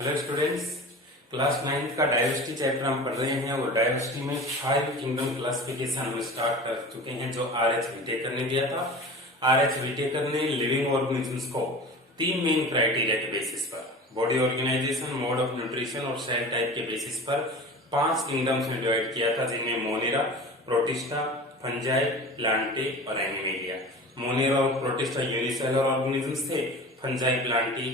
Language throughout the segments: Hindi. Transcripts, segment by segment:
हेलो स्टूडेंट्स, क्लास 9 का डाइवर्सिटी चैप्टर हम पढ़ रहे हैं और डाइवर्सिटी में 5 किंगडम क्लासिफिकेशन हम स्टार्ट कर चुके हैं जो आर.एच. विटेकर ने दिया था। आर.एच. विटेकर ने लिविंग ऑर्गेनिजम्स को 3 मेन क्राइटेरिया के बेसिस पर, body organisation, mode of nutrition और सेल टाइप के बेसिस पर 5 किंगडम्स में डिवाइड किया था, जिनमें मोनेरा, प्रोटिस्टा, फंजाई, प्लांटे और एनिमेलिया। मोनेरा और प्रोटिस्टा यूनिसेलुलर ऑर्गेनिजम्स थे, फंजाई, प्लांटी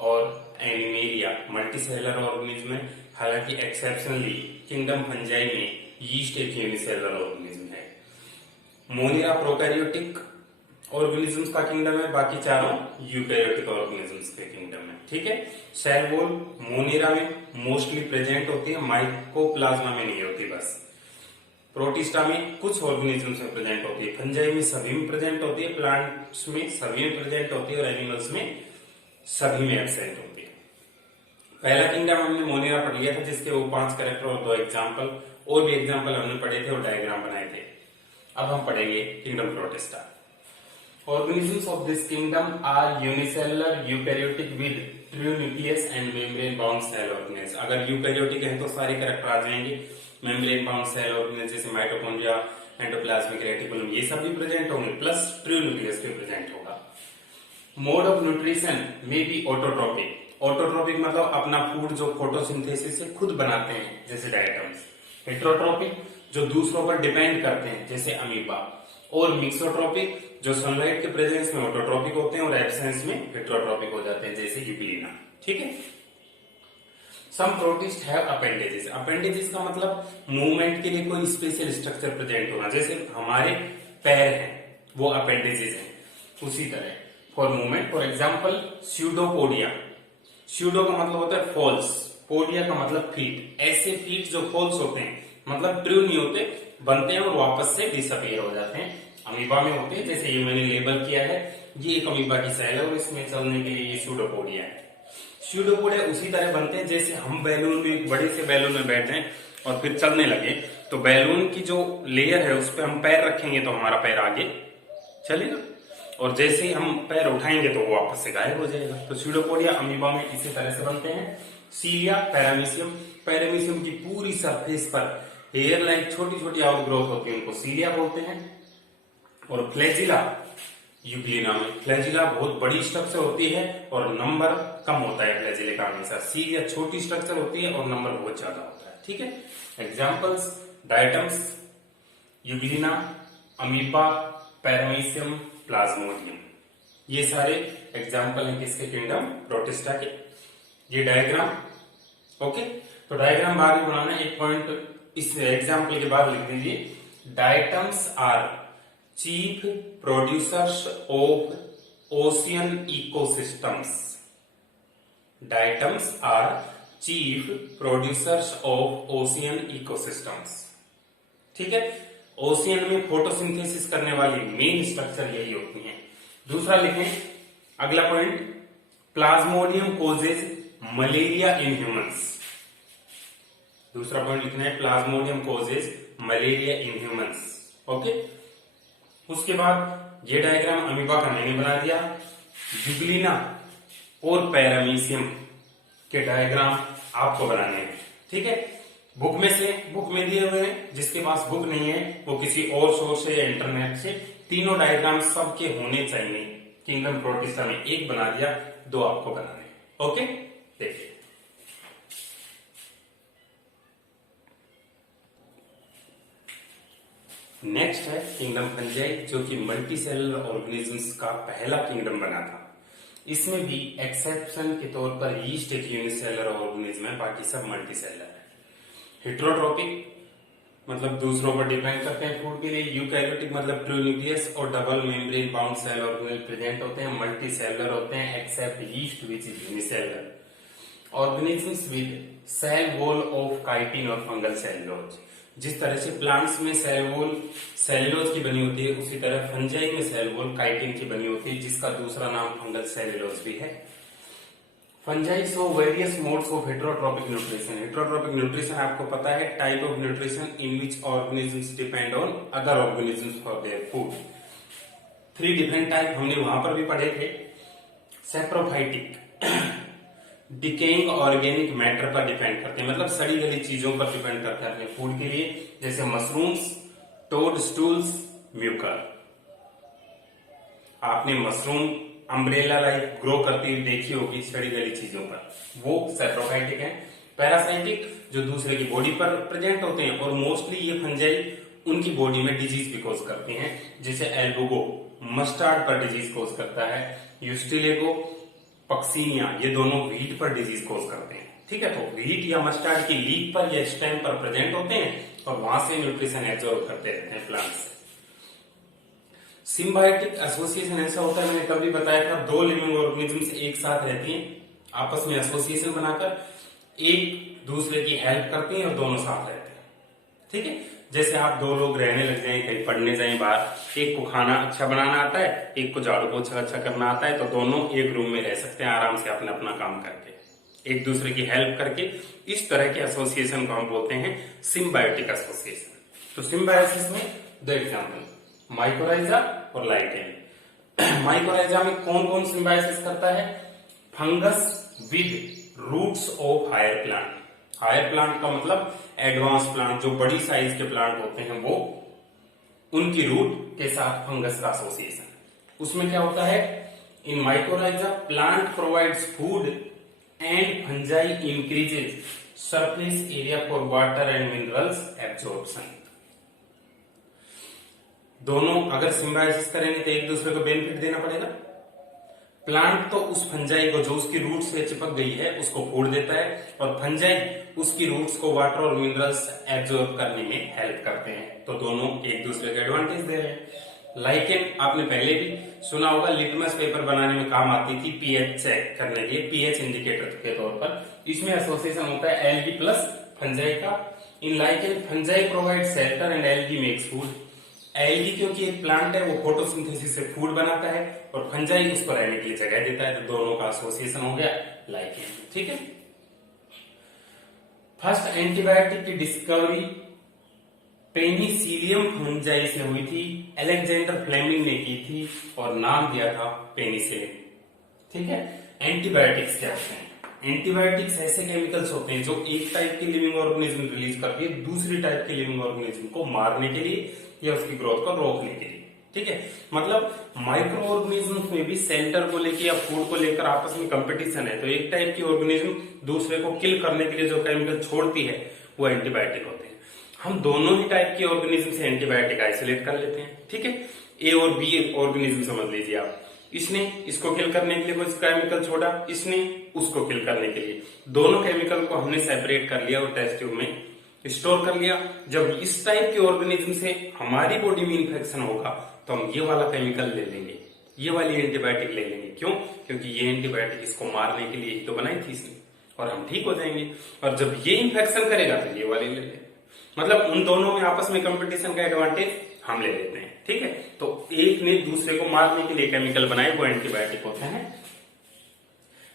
और एनिमेलिया मल्टीसेलुलर ऑर्गेनिज्म है। हालांकि एक्सेप्शनली किंगडम फंजाई में यीस्ट एक यूनिसेलुलर ऑर्गेनिज्म है। मोनेरा प्रोकैरियोटिक ऑर्गेनिजम्स का किंगडम है, बाकी चारों यूकैरियोटिक ऑर्गेनिजम्स के किंगडम है। ठीक है। सेल वॉल मोनेरा में मोस्टली प्रेजेंट होती है, माइकोप्लाज्मा में नहीं होती बस। प्रोटिस्टा में कुछ ऑर्गेनिजम्स में प्रेजेंट होती है, फंजाई में सभी में प्रेजेंट होती है, प्लांट्स में सभी में प्रेजेंट होती है और एनिमल्स में सभी में एब्सेंट होती है। पहला किंगडम हमने मोनेरा पढ़ लिया था, जिसके वो 5 कैरेक्टर और 2 एग्जाम्पल और भी एग्जाम्पल हमने पढ़े थे और डायग्राम बनाए थे। अब हम पढ़ेंगे kingdom protista. Organisms of this kingdom are unicellular, eukaryotic with true nucleus and membrane bound cell organelles। अगर यूकैरियोटिक है तो सारे कैरेक्टर आ जाएंगे। मेम्ब्रेन बाउंड सेल ऑर्गेनेल्स जैसे माइटोकॉन्ड्रिया, एंडोप्लाज्मिक रेटिकुलम, ये सब भी प्रेजेंट होंगे, प्लस ट्रू न्यूक्लियस भी प्रेजेंट होगा। मोड ऑफ न्यूट्रिशन में बी ऑटोट्रोपिक। ऑटोट्रोपिक मतलब अपना फूड जो फोटोसिंथेसिस से खुद बनाते हैं, जैसे डायटम्स। हेट्रोट्रोपिक जो दूसरों पर डिपेंड करते हैं, जैसे अमीबा। और मिक्सोट्रोपिक जो सनलाइट के प्रेजेंस में ऑटोट्रोपिक होते हैं और एब्सेंस में हेट्रोट्रोपिक हो जाते हैं, जैसे यूग्लिना। ठीक है। सम प्रोटिस्ट हैव अपेंडेजेस। अपेंडेजेस का मतलब मूवमेंट के लिए कोई स्पेशल स्ट्रक्चर प्रेजेंट होना, जैसे हमारे पैर हैं वो अपेंडेजेस हैं, उसी तरह for movement. For example pseudopodia. Pseudo का मतलब होता है फॉल्स, पोडिया का मतलब फीट। ऐसे फीट जो फॉल्स होते हैं मतलब ट्रू नहीं होते, बनते हैं और वापस से डिसअपीयर हो जाते हैं, अमीबा में होते हैं। जैसे ये मैंने लेबल किया है, ये एक अमीबा की सेल है और इसमें चलने के लिए ये स्यूडोपोडिया है। स्यूडोपोडिया उसी तरह बनते हैं जैसे हम बैलून में, एक बड़े से बैलून में बैठ जाएं और फिर चलने लगे, तो बैलून की जो लेयर है उस पर हम पैर रखेंगे तो हमारा पैर आगे चलेगा, और जैसे ही हम पैर उठाएंगे तो वो वापस से गायब हो जाएगा। तो स्यूडोपोडिया अमीबा में इसी तरह से बनते हैं। सीलिया, पैरामीशियम। पैरामीशियम की पूरी सरफेस पर हेयर लाइक छोटी छोटी आउटग्रोथ होती है, उनको सीलिया बोलते हैं। और फ्लैजिला यूग्लिना में। फ्लैजिला बहुत बड़ी स्ट्रक्चर होती है और नंबर कम होता है फ्लैजिले का हमेशा। सीलिया छोटी स्ट्रक्चर होती है और नंबर बहुत ज्यादा होता है। ठीक है। Examples diatoms, Euglena, amoeba, paramecium, Plasmodium, ये सारे एग्जाम्पल हैं किसके? किंगडम प्रोटिस्टा के। ये डायग्राम ओके। तो डायग्राम बाद में बनाना, एक पॉइंट इस एग्जाम्पल के बाद लिख दीजिए। Diatoms are chief producers of ocean ecosystems. Diatoms are chief producers of ocean ecosystems. ठीक है। ओशियन में फोटोसिंथेसिस करने वाली मेन स्ट्रक्चर यही होती है। दूसरा लिखें, अगला point, Plasmodium causes malaria in humans. दूसरा पॉइंट लिखना है, Plasmodium causes malaria in humans. Okay. उसके बाद ये डायग्राम अमीबा का मैंने बना दिया। यूग्लिना और पैरामीशियम के डायग्राम आपको बनाने हैं। ठीक है। बुक में दिए हुए हैं, जिसके पास बुक नहीं है वो किसी और सोर्स से या इंटरनेट से, तीनों डायग्राम सबके होने चाहिए। किंगडम प्रोटिस्टा में एक बना दिया, 2 आपको बनाने हैं। ओके, देखिए। नेक्स्ट है किंगडम फंजाई, जो कि मल्टी सेलुलर ऑर्गेनिजम्स का पहला किंगडम बना था। इसमें भी एक्सेप्शन के तौर पर यीस्ट एक यूनिसेलुलर ऑर्गेनिज्म है, बाकी सब मल्टी सेलुलर है। हेट्रोट्रोपिक मतलब दूसरों पर डिपेंड करते हैं फूड के लिए। यूकैरियोटिक मतलब ट्रू न्यूक्लियस और double membrane bound cell organelle present होते हैं, मल्टी सेलुलर होते हैं except yeast which is unicellular. Organisms with cell wall of chitin और फंगल सेलुलोज। जिस तरह से प्लांट्स में सेल वॉल सेलुलोज की बनी होती है, उसी तरह फंजाई में सेल वॉल काइटिन की बनी होती है, जिसका दूसरा नाम फंगल सेलुलोज भी है। Fungi show various modes of heterotrophic nutrition. Heterotrophic nutrition आपको पता है, type of nutrition in which organisms depend on other organisms for their food. 3 different type हमने वहां पर भी पढ़े थे। सेप्रोफाइटिक डिकेइंग ऑर्गेनिक मैटर पर डिपेंड करते हैं, मतलब सड़ी गली चीजों पर डिपेंड करते हैं अपने फूड के लिए, जैसे मशरूम्स, टोड स्टूल्स, म्यूकर। आपने मशरूम अम्ब्रेला लाइक ग्रो करती हुई देखी होगी सड़ी गली चीजों पर, वो सैप्रोफाइटिक है। पैरासाइटिक जो दूसरे की बॉडी पर प्रेजेंट होते हैं, और मोस्टली ये फंजाई उनकी बॉडी में डिजीज भी कॉज करती हैं, जैसे एल्बुगो मस्टार्ड पर डिजीज कॉज करता है, यूस्टिलेगो पक्सीनिया ये दोनों व्हीट पर डिजीज कॉज करते हैं। ठीक है, तो व्हीट या मस्टार्ड की लीफ पर या स्टेम पर प्रेजेंट होते हैं और वहां से न्यूट्रिशन एब्जॉर्ब करते रहते हैं प्लांट से। सिम्बायोटिक एसोसिएशन ऐसा होता है, मैंने कभी बताया था, दो लिविंग ऑर्गेनिजम्स एक साथ रहती हैं, आपस में एसोसिएशन बनाकर एक दूसरे की हेल्प करती हैं और दोनों साथ रहते हैं। ठीक है, जैसे आप दो लोग रहने लग जाएं, कहीं पढ़ने जाएं बाहर, एक को खाना अच्छा बनाना आता है, एक को झाड़ू पोछा अच्छा करना आता है, तो दोनों एक रूम में रह सकते हैं आराम से अपना अपना काम करके, एक दूसरे की हेल्प करके। इस तरह के एसोसिएशन को हम बोलते हैं सिम्बायोटिक एसोसिएशन। तो सिम्बायोसिस में दो एग्जाम्पल, माइकोराइजा और लाइकेन। माइकोराइजा में कौन कौन सिम्बायोसिस करता है? Fungus with roots of higher plant. Higher plant का मतलब एडवांस प्लांट, जो बड़ी साइज के प्लांट होते हैं, वो उनकी रूट के साथ फंगस का एसोसिएशन। उसमें क्या होता है? In mycorrhiza plant provides food and fungi increases surface area for water and minerals absorption. दोनों अगर सिम्बायोसिस करेंगे तो एक दूसरे को बेनिफिट देना पड़ेगा। प्लांट तो उस फंजाई को जो उसकी रूट से चिपक गई है उसको फूड देता है, और फंजाई उसकी रूट्स को वाटर और मिनरल्स एब्जॉर्ब करने में हेल्प करते हैं। तो दोनों एक दूसरे को एडवांटेज दे रहे हैं। लाइकेन आपने पहले भी सुना होगा, लिटमस पेपर बनाने में काम आती थी पीएच चेक करने के लिए, पीएच इंडिकेटर के तौर पर। इसमें एसोसिएशन होता है एल्गी प्लस फंजाई का। In lichen fungi provide shelter and algae makes food. Algae क्योंकि एक प्लांट है, वो फोटोसिंथेसिस से फूड बनाता है, और फंजाई उसको रहने के लिए जगह देता है, तो दोनों का एसोसिएशन हो गया लाइकेन। ठीक है, फर्स्ट एंटीबायोटिक की डिस्कवरी पेनिसिलियम फंजाई से हुई थी, अलेक्जेंडर फ्लेमिंग ने की थी, और नाम दिया था पेनिसिलिन। ठीक है, एंटीबायोटिक्स क्या होते हैं? एंटीबायोटिक्स ऐसे केमिकल्स होते हैं जो एक टाइप के लिविंग ऑर्गेनिज्म रिलीज करती है दूसरी टाइप के लिविंग ऑर्गेनिज्म को मारने के लिए या उसकी ग्रोथ को रोकने के लिए। ठीक है, मतलब माइक्रो ऑर्गेनिज्म में भी सेंटर को लेकर या फूड को लेकर आपस में कंपटीशन है, तो एक टाइप की ऑर्गेनिज्म दूसरे को किल करने के लिए जो केमिकल छोड़ती है वो एंटीबायोटिक होते हैं। हम दोनों ही टाइप की ऑर्गेनिज्म से एंटीबायोटिक आइसोलेट कर लेते हैं। ठीक है, ए और बी ऑर्गेनिज्म समझ लीजिए आप, इसने इसको किल करने के लिए कुछ केमिकल छोड़ा, इसने उसको किल करने के लिए, दोनों केमिकल को हमने सेपरेट कर लिया और टेस्ट ट्यूब में स्टोर कर लिया। जब इस टाइप के ऑर्गेनिज्म से हमारी बॉडी में इंफेक्शन होगा तो हम ये वाला केमिकल ले लेंगे, ये वाली एंटीबायोटिक ले लेंगे। क्यों? क्योंकि ये एंटीबायोटिक इसको मारने के लिए ही तो बनाई थी इसने, और हम ठीक हो जाएंगे। और जब ये इंफेक्शन करेगा तो ये वाली ले लेंगे, मतलब उन दोनों में आपस में कंपटीशन का एडवांटेज हम ले लेते हैं। ठीक है, तो एक ने दूसरे को मारने के लिए केमिकल बनाए, वो एंटीबायोटिक होते हैं।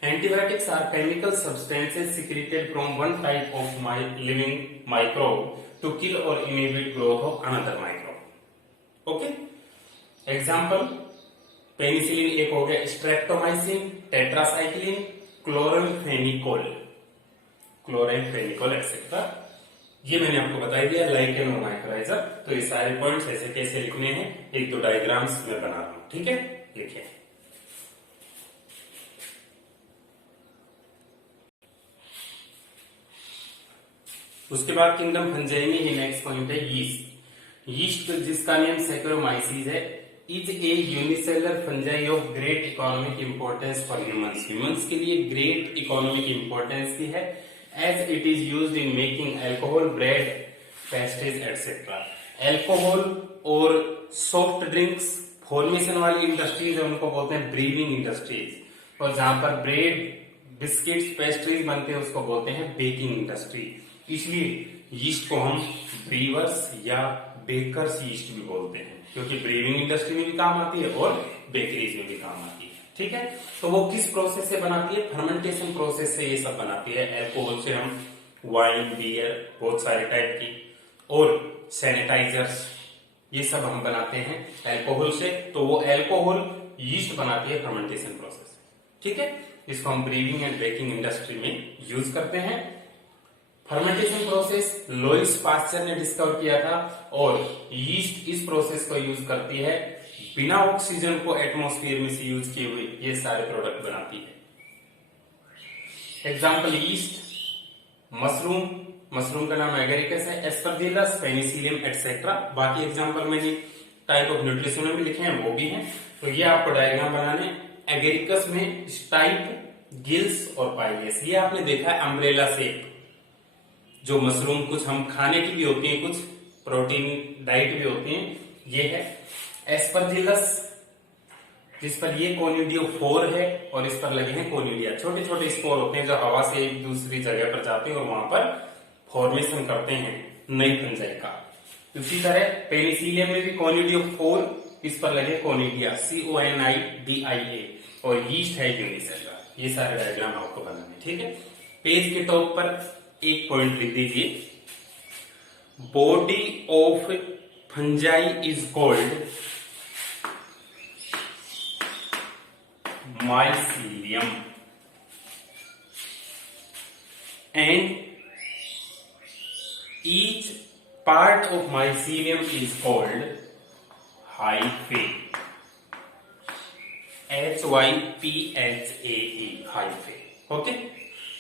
Antibiotics are chemical substances secreted from one type of living microbe to kill or inhibit growth of another microbe. Okay? Example, penicillin एक हो गया, स्ट्रेप्टोमाइसिन, टेट्रासाइक्लिन, क्लोराम्फेनिकोल, एक्सेट्रा। ये मैंने आपको बता दिया लाइकेन और माइकोराइजा। तो ये सारे पॉइंट्स ऐसे कैसे लिखने हैं, एक दो डायग्राम्स में बना रहा हूं। ठीक है, लिखिए। उसके बाद किंगडम फंजाई में ये नेक्स्ट पॉइंट है यीस्ट। यीस्ट जिसका नेम सैक्रोमाइसीज है, is a unicellular fungi of great economic importance for humans. Humans के लिए ग्रेट इकोनॉमिक इंपोर्टेंस की है, as it is used in making alcohol, bread, pastries etcetera. Alcohol और सॉफ्ट ड्रिंक्स फॉर्मेशन वाली इंडस्ट्रीज है, उनको बोलते हैं ब्रीविंग इंडस्ट्रीज, और जहां पर ब्रेड, बिस्किट्स, पेस्ट्रीज बनते हैं उसको बोलते हैं बेकिंग इंडस्ट्री। इसलिए यीस्ट को हम ब्रीवर्स या बेकर्स यीस्ट भी बोलते हैं, क्योंकि ब्रीविंग इंडस्ट्री में भी काम आती है और बेकरीज में भी काम आती है। ठीक है, तो वो किस प्रोसेस से बनाती है? फर्मेंटेशन प्रोसेस से ये सब बनाती है। अल्कोहल से हम वाइन, बियर, बहुत सारे टाइप की, और सैनिटाइजर्स, ये सब हम बनाते हैं अल्कोहल से। तो वो अल्कोहल यीस्ट बनाती है फर्मेंटेशन प्रोसेस। ठीक है, इसको हम ब्रीविंग एंड बेकिंग इंडस्ट्री में यूज करते हैं। फर्मेंटेशन प्रोसेस लोइस पास्चर ने डिस्कवर किया था और यीस्ट इस प्रोसेस को यूज करती है, बिना ऑक्सीजन को एटमॉस्फेयर में से यूज किए हुए ये सारे प्रोडक्ट बनाती है। एग्जाम्पल यीस्ट, मशरूम का नाम एगेरिकस है, एस्परजिलस, पेनिसिलियम एटसेट्रा। बाकी एग्जाम्पल मैंने टाइप ऑफ न्यूट्रिशन में भी लिखे हैं, वो भी हैं। तो ये आपको डायग्राम बनाने, एगेरिकस में स्टाइप, गिल्स और पाइलेस, ये आपने देखा है अम्ब्रेला शेप, जो मशरूम कुछ हम खाने की भी होती है, कुछ प्रोटीन डाइट भी होती है, ये है। एस्परजिलस जिस पर ये कोनिडियोफोर है और इस पर लगे हैं कोनिडिया, छोटे छोटे स्पोर होते हैं जो हवा से एक दूसरी जगह पर जाते हैं और वहां पर फॉर्मेशन करते हैं नई फंजाई का। उसी तरह पेनिसिलियम में भी कोनिडियोफोर, इस पर लगे कोनिडिया, CONIDIA, और यीस्ट है यूनिसेलुलर। ये सारे डायग्राम आपको बनाने, ठीक है। पेज के टॉप पर एक पॉइंट लिख दीजिए, body of fungi is called mycelium and each part of mycelium is called hyphae, HYPHAE, hyphae। Okay,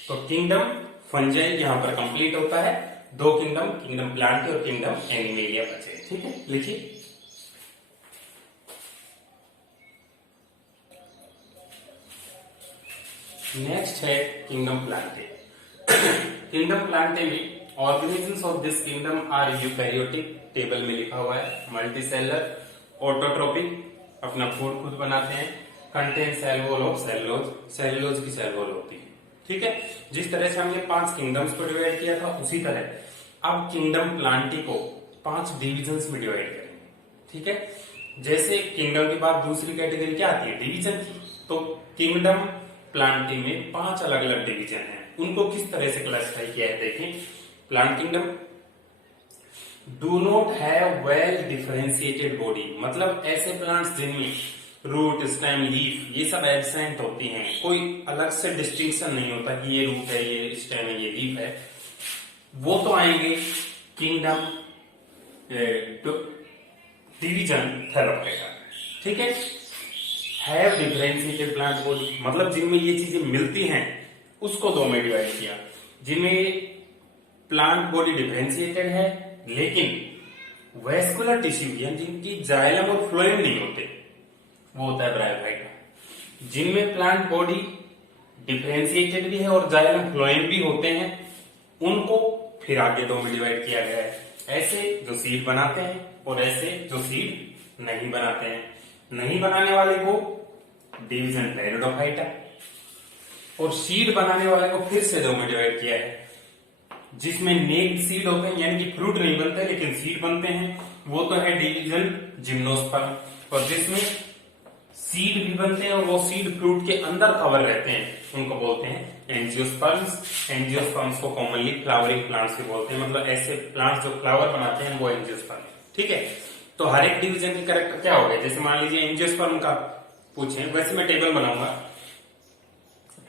तो किंगडम फंजाई यहां पर कंप्लीट होता है। दो किंगडम प्लांट और किंगडम एनिमेलिया बचे, ठीक है। लिखिए, नेक्स्ट है किंगडम प्लांटे। किंगडम प्लांटे में organisms of this kingdom are eukaryotic, table में लिखा हुआ है, मल्टीसेलर, ऑटोट्रोपिक, अपना फूड खुद बनाते हैं, contain cell wall of cellulose की सेल वॉल होती है, ठीक है। जिस तरह से हमने 5 किंगडम्स को डिवाइड किया था, उसी तरह अब किंगडम प्लांटे को 5 डिविजन्स में डिवाइड करेंगे, ठीक है। जैसे किंगडम के बाद दूसरी कैटेगरी क्या आती है, डिवीजन की। तो किंगडम प्लांटिंग में 5 अलग अलग डिवीजन हैं, उनको किस तरह से क्लासिफाई किया है देखें। Plant kingdom do not have well differentiated body, मतलब ऐसे प्लांट्स जिनमें रूट, स्टेम, लीफ ये सब एब्सेंट होती हैं, कोई अलग से डिस्टिंक्शन नहीं होता कि ये रूट है, ये स्टेम है, ये लीफ है, वो तो आएंगे किंगडम डिवीजन थैलोफाइटा, ठीक है। हैव डिफरेंशिएटेड प्लांट बॉडी, मतलब जिनमें ये चीजें मिलती हैं उसको 2 में डिवाइड किया। जिनमें प्लांट बॉडी डिफरेंशिएटेड है लेकिन वेस्कुलर टिश्यू यानी जिनकी जाइलम और फ्लोएम नहीं होते, वो होता है ब्रायोफाइटा। जिनमें प्लांट बॉडी डिफरेंशिएटेड भी है और जाइलम फ्लोएम भी होते हैं, उनको फिर आगे 2 में डिवाइड किया गया है। ऐसे जो सीड बनाते हैं और ऐसे जो सीड नहीं बनाते हैं। नहीं बनाने वाले को डिवीजन टेरिडोफाइटा और सीड बनाने वाले को फिर से 2 में डिवाइड किया है। जिसमें नेक्ड सीड होते हैं यानी कि फ्रूट नहीं बनते लेकिन सीड बनते हैं, वो तो है डिवीजन जिम्नोस्पर्म, और जिसमें सीड भी बनते हैं और वो सीड फ्रूट के अंदर कवर रहते हैं, उनको बोलते हैं एंजियोस्पर्म्स। एंजियोस्पर्म्स को कॉमनली फ्लावरिंग प्लांट्स भी बोलते हैं, मतलब ऐसे प्लांट्स जो फ्लावर बनाते हैं वो एंजियोस्पर्म, ठीक है। तो हर एक डिवीजन के कैरेक्टर क्या हो गए, जैसे मान लीजिए एंजियोस्पर्म का पूछे, वैसे मैं टेबल बनाऊंगा।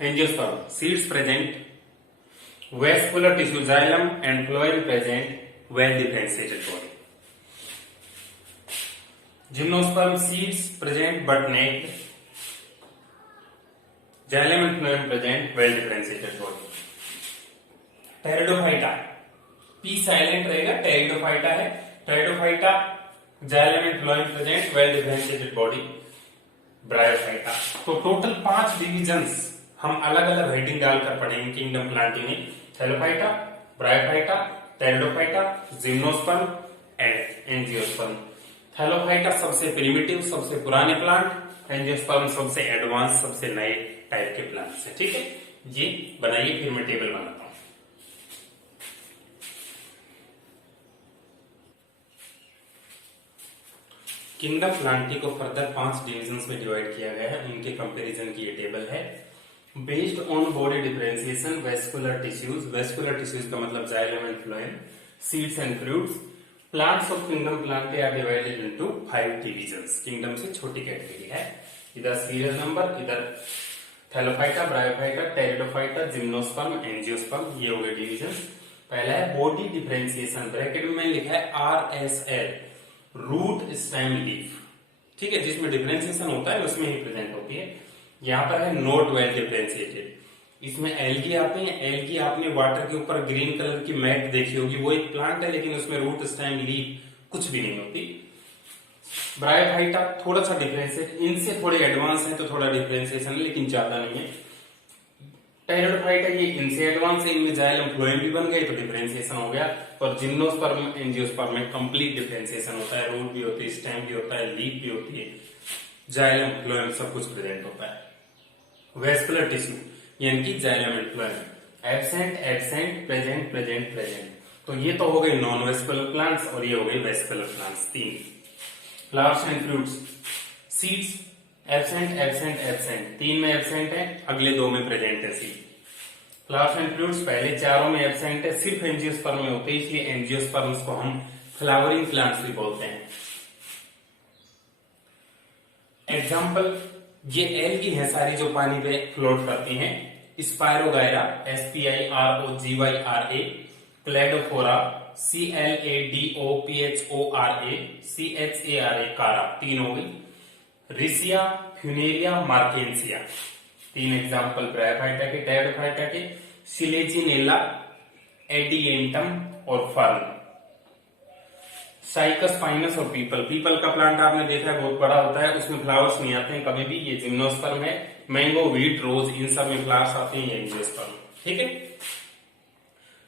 Angiosperm, seeds present, vascular tissue, xylem and phloem present, well differentiated body. Gymnosperm, seeds present but naked, xylem and phloem present, well differentiated body. Pteridophyta, P silent रहेगा, टेरिडोफाइटा है। Pteridophyta, xylem and phloem present, well differentiated body. Bryophyta. तो टोटल 5 डिविजन्स हम अलग अलग हेडिंग डालकर पढ़ेंगे किंगडम प्लांटिंग में। Thallophyta, bryophyta, pteridophyta, gymnosperm and angiosperm. Thallophyta सबसे प्रिमिटिव, सबसे पुराने प्लांट, एंजियोस्पर्म सबसे एडवांस, सबसे नए टाइप के प्लांट्स हैं, ठीक है। ये बनाइए, फिर मैं टेबल बनाता हूं। किंगडम प्लांटिंग को फर्दर 5 डिविजन्स में डिवाइड किया गया है, उनके कंपैरिजन की ये टेबल है। Based on body differentiation, vascular tissues का मतलब xylem and phloem, seeds and fruits. Plants of kingdom plantae are divided into 5 divisions. Kingdom से छोटी कैटेगरी है, इधर सीरियल नंबर, इधर thallophyta, bryophyta, pteridophyta, gymnosperm, angiosperm, ये हो गए डिवीजन। पहला है बॉडी डिफरेंशिएशन, ब्रैकेट में लिखा है RSL, रूट स्टेम लीफ, ठीक है, जिसमें डिफरेंशिएशन होता है उसमें ही प्रेजेंट होती है। यहाँ पर है नॉट वेल डिफरेंशिएटेड, इसमें एल्गी आते हैं। एल्गी आपने वाटर के ऊपर ग्रीन कलर की मैट देखी होगी, वो एक प्लांट है लेकिन उसमें रूट स्टेम लीफ कुछ भी नहीं होती। ब्रायोफाइटा थोड़ा सा डिफरेंशिएट, इनसे थोड़े एडवांस है तो थोड़ा डिफरेंशिएशन है लेकिन ज्यादा नहीं है। टेरिडोफाइटा ये इनसे एडवांस है, इनमें जाइलम फ्लोएम भी बन गए तो डिफरेंशिएशन हो गया। और जिम्नोस्पर्म, एंजियोस्पर्म में कंप्लीट डिफरेंशिएशन होता है, रूट भी होती है, स्टेम भी होता है, लीफ भी होती है, जाइलम फ्लोएम सब कुछ प्रेजेंट होता है। वेस्कुलर टिश्यू यानी कि xylem and phloem, absent absent, present present present. तो ये तो हो गई नॉन वेस्कुलर प्लांट्स और ये हो गई वेस्कुलर प्लांट्स, तीन। Flowers and fruits, seeds absent absent absent, तीन में एब्सेंट है, अगले दो में प्रेजेंट है सीड। फ्लावर्स एंड फ्रूट्स पहले चारों में एब्सेंट है, सिर्फ एंजियोस्पर्म में होते हैं, इसलिए एंजियोस्पर्म्स को हम फ्लावरिंग प्लांट्स भी बोलते हैं। एग्जाम्पल, ये एल्गी है सारी जो पानी पे फ्लोट करती हैं। Spirogyra, SPIROGYRA, Cladophora, CLADOPHORA, CHARA, कारा, तीन हो गई। रिसिया, फ्यूनेरिया, मार्केंसिया, तीन एग्जाम्पल ब्रायोफाइटा के, टेरिडोफाइटा के। सिलेजिनेला, एडिएंटम और फर्न। साइकस, पाइनस और पीपल, पीपल का प्लांट आपने देखा है बहुत बड़ा होता है, उसमें फ्लावर्स नहीं आते हैं कभी भी, ये जिम्नोस्पर्म है। मैंगो, व्हीट, रोज, इन सब में फ्लावर्स आते हैं, ये एंजियोस्पर्म, ठीक है।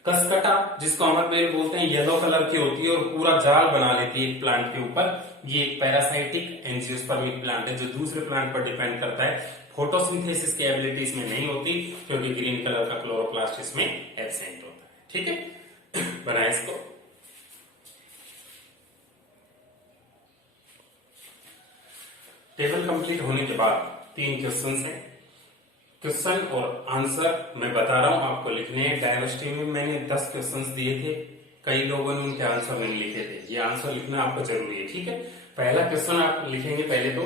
कसकटा, जिसको अमर बेल बोलते हैं, येलो कलर की होती है और पूरा जाल बना लेती है एक प्लांट के ऊपर। ये एक पैरासाइटिक एंजियोस्पर्मिक प्लांट है जो दूसरे प्लांट पर डिपेंड करता है। फोटोसिंथेसिस की एबिलिटी इसमें नहीं होती क्योंकि ग्रीन कलर का क्लोरोप्लास्ट इसमें एब्सेंट होता है, ठीक है। बनाए इसको। टेबल कंप्लीट होने के बाद तीन क्वेश्चन हैं। क्वेश्चन और आंसर मैं बता रहा हूं आपको लिखने हैं। डायवर्सिटी में मैंने 10 क्वेश्चंस दिए थे, कई लोगों ने उनके आंसर नहीं लिखे थे, ये आंसर लिखना आपको जरूरी है, ठीक है। पहला क्वेश्चन आप लिखेंगे पहले तो,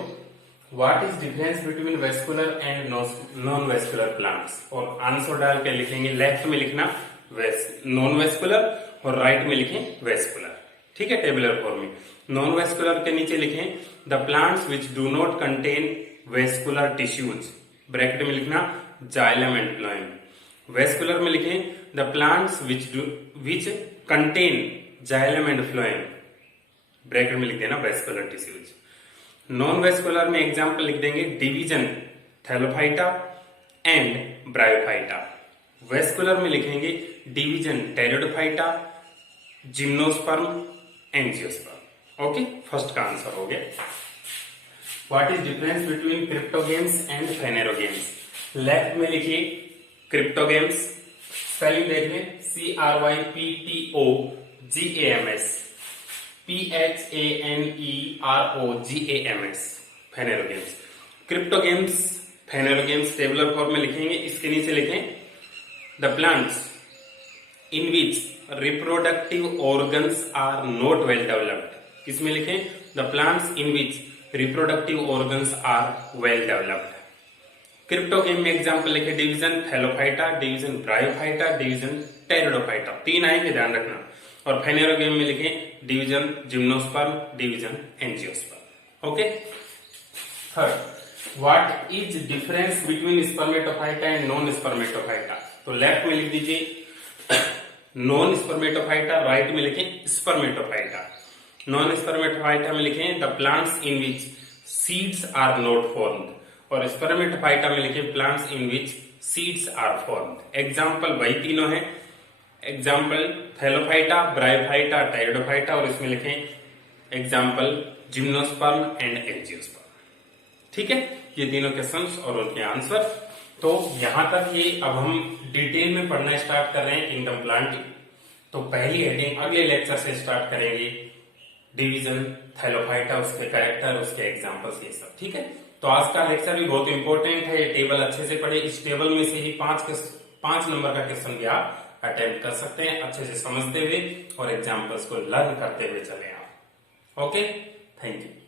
what is difference between vascular and non vascular plants, और आंसर डाल के लिखेंगे। लेफ्ट में लिखना नॉन वेस्कुलर और राइट में लिखें वेस्कुलर, ठीक है, टेबुलर फॉर्म में। नॉन वेस्कुलर के नीचे लिखें the plants which do not contain vascular tissues, bracket में लिखना जाइलम एंड फ्लोएम। वेस्कुलर में लिखें the plants which contain xylem and phloem, bracket में लिख देना वेस्कुलर टिश्यूज। नॉन वेस्कुलर में एग्जाम्पल लिख देंगे division Thallophyta and bryophyta. Vascular में लिखेंगे division pteridophyta, gymnosperm, angiosperm. Okay, first का आंसर हो गया। What is difference between cryptogams and phanerogams, left में लिखिए क्रिप्टोगेम्स, स्पेलिंग देख लें CRYPTOGAMS, PHANEROGAMS, phanerogams. Cryptogams, phanerogams tabular form में लिखेंगे, इसके नीचे लिखें the plants in which reproductive organs are not well developed, किसमें लिखें the plants in which reproductive organs are well developed. Cryptogam में एग्जाम्पल लिखे division thallophyta, division bryophyta, division pteridophyta, तीन आएंगे ध्यान रखना। और फेनेरोगेम में लिखें division gymnosperm, division angiosperm. Okay. Third, what is difference between Spermatophyta and non Spermatophyta, तो लेफ्ट में लिख दीजिए नॉन स्पर्मेटोफाइटा, राइट में लिखें स्पर्मेटोफाइटा। नॉन स्पर्मेटोफाइटा में लिखें the plants in which seeds are not formed, और स्पर्मेटोफाइटा में लिखें plants in which seeds are formed. Example वही तीनों हैं, एग्जाम्पल थैलोफाइटा, ब्रायोफाइटा, टेरिडोफाइटा, और इसमें लिखें एग्जाम्पल जिम्नोस्पर्म एंड एंजियोस्पर्म, ठीक है। ये तीनों क्वेश्चंस और उनके आंसर। तो यहां तक ये अब हम डिटेल में पढ़ना स्टार्ट कर रहे हैं किंगडम प्लांट। तो पहली हेडिंग अगले लेक्चर से स्टार्ट करेंगे, डिवीजन थैलोफाइटा, उसके कैरेक्टर, उसके एग्जाम्पल्स, ये सब, ठीक है। तो आज का लेक्चर भी बहुत इंपॉर्टेंट है, ये टेबल अच्छे से पढ़े। इस टेबल में से ही 5 नंबर का क्वेश्चन भी आप अटेम्प्ट कर सकते हैं अच्छे से समझते हुए और एग्जाम्पल्स को लर्न करते हुए चले आप। Okay, thank you.